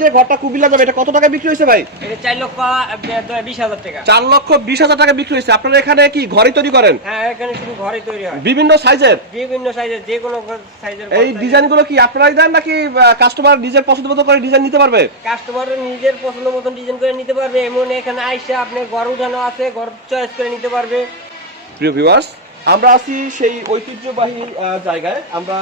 যে ঘরটা কুমিল্লা যাবে এটা কত টাকা বিক্রি হয়েছে ভাই? এটা 4,20,000 টাকা। 4,20,000 টাকা বিক্রি হয়েছে। আপনারা এখানে কি ঘরে তৈরি করেন? হ্যাঁ, এখানে শুধু ঘরে তৈরি হয়। বিভিন্ন সাইজের যে কোনো সাইজের। এই ডিজাইনগুলো কি আপনারাই দেন নাকি কাস্টমার নিজের পছন্দ মতো করে ডিজাইন নিতে পারবে? কাস্টমার নিজের পছন্দ মতন ডিজাইন করে নিতে পারবে। এমন এখানে আইসা আপনি ঘর উঠানো আছে, ঘর চয়েস করে নিতে পারবে। প্রিয় ভিউয়ার্স, আমরা আছি সেই ঐতিহ্যবাহী জায়গায়। আমরা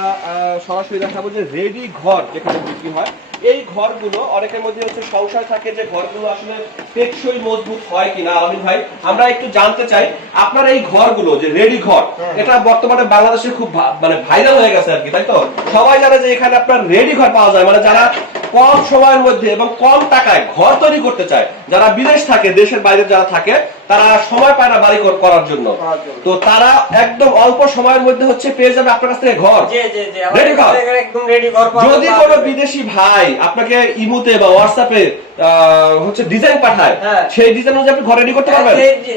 সরাসরি দেখাবো যে রেডি ঘর যেখানে বিক্রি হয়। এই ঘরগুলো অনেকের মধ্যে হচ্ছে সংশয় থাকে যে ঘরগুলো আসলে টেকসই মজবুত হয় কিনা। আলামিন ভাই, আমরা একটু জানতে চাই আপনার এই ঘরগুলো যে রেডি ঘর, এটা বর্তমানে বাংলাদেশে খুব মানে ভাইরাল হয়ে গেছে আর কি, তাই তো? সবাই জানে যে এখানে আপনার রেডি ঘর পাওয়া যায়, মানে যারা কম সময়ের মধ্যে এবং কম টাকায় ঘর তৈরি করতে চায়, যারা বিদেশ থাকে, দেশের বাইরে যারা থাকে, তারা সময় পায় না বাড়ি করার জন্য, তো তারা একদম অল্প সময়ের মধ্যে হচ্ছে পেয়ে যাবে আপনার কাছ থেকে ঘর। রেডি ঘর, একদম রেডি ঘর। যদি কোনো বিদেশি ভাই আপনাকে ইমুতে বা হোয়াটসঅ্যাপে হচ্ছে ডিজাইন পাঠায়, সেই ডিজাইন অনুযায়ী আপনি ঘর রেডি করতে পারবেন?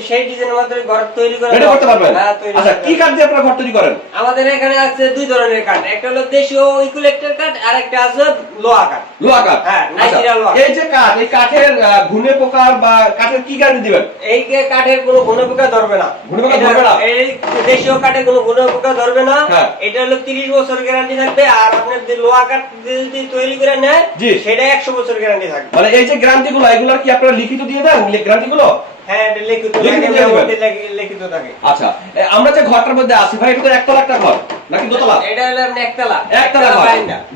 সেই ডিজাইনের মাধ্যমে ঘর তৈরি করতে পারবেন। আচ্ছা, কি কাঠ দিয়ে আপনারা ঘর তৈরি করেন? আমাদের এখানে আছে দুই ধরনের কাঠ, একটা হলো দেশীয় ইকুলেক্টর কাঠ আর একটা আছে লোহা কাঠ। লোহা কাঠ, হ্যাঁ, নাইজেরিয়া লোহা। এই যে কাঠ, এই কাঠের ঘুনে পোকা বা কাঠের কি গ্যারান্টি দিবেন? এই কাঠের কোনো ঘুনে পোকা ধরবে না। ঘুনে পোকা ধরবে না? এই দেশীয় কাঠের কোনো ঘুনে পোকা ধরবে না। এটা হলো 30 বছর গ্যারান্টি থাকবে। আর আপনার যে লোহা কাঠ যদি তৈরি করে নেয়, সেটা 100 বছর গ্যারান্টি থাকবে। মানে এই যে গ্যারান্টি গুলো, এগুলা কি আপনারা লিখিত দিয়ে দেন গ্যারান্টি গুলো? হ্যাঁ, এটা লিখিত থাকে। আচ্ছা, আমরা যে ঘরটার মধ্যে আছি ভাই, এটা তো একতলা একটা ঘর নাকি দোতলা? এটা হলো আপনি একতলা ঘর।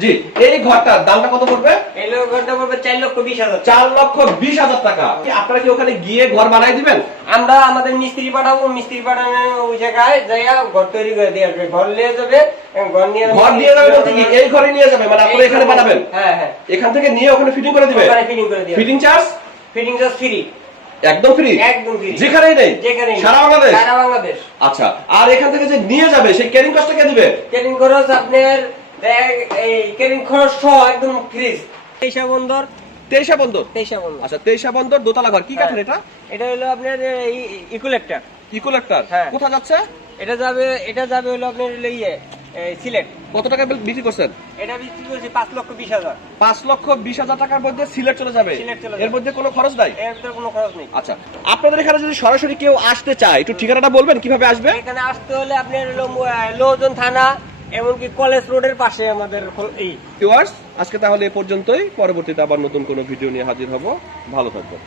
জি, এই ঘরটার দামটা কত পড়বে? এই ঘরটা পড়বে 4,20,000। 4,20,000 টাকা। আপনারা কি ওখানে গিয়ে ঘর বানাই দিবেন? আমরা আমাদের মিস্ত্রি পাঠাবো, মিস্ত্রি পাঠানো ওই জায়গায় যাইয়া ঘর তৈরি করে দিয়ে আসবে। ঘর নিয়ে যাবে, ঘর নিয়ে যাবে বলতে কি এই ঘরে নিয়ে যাবে? মানে আপনারা এখানে বানাবেন? হ্যাঁ হ্যাঁ, এখান থেকে নিয়ে ওখানে ফিটিং করে দিবে? ফিটিং চার্জ ফ্রি, একদম ফ্রি, একদম ফ্রি, যেখানেই নেই, সারা বাংলাদেশ। আচ্ছা, আর এখান থেকে যে নিয়ে যাবে সেই ক্যারিং কস্টটা কে দিবে? ক্যারিং খরচ আপনার এই ক্যারিং খরচ সহ একদম ফ্রি। তেইশা বন্দর। আচ্ছা, তেইশা বন্দর দোতলা ঘর। কি কাঠের এটা? এটা হলো আপনার ইকুলেক্টর। কোথা যাচ্ছে? এটা যাবে হলো আপনার সিলেট। কত টাকা বিক্রি করছেন? এটা বিক্রি করছি 5,20,000। 5,20,000 টাকার মধ্যে সিলেট চলে যাবে। এর মধ্যে কোনো খরচ নাই? এর ভিতরে কোনো খরচ নেই। আচ্ছা, আপনাদের এখানে যদি সরাসরি কেউ আসতে চায়, একটু ঠিকানাটা বলবেন কিভাবে আসবে? এখানে আসতে হলে আপনার লোজন থানা, এমনকি কলেজ রোডের পাশে আমাদের ভিউয়ার্স, আজকে তাহলে এ পর্যন্তই। পরবর্তীতে আবার নতুন কোনো ভিডিও নিয়ে হাজির হব। ভালো থাকবেন।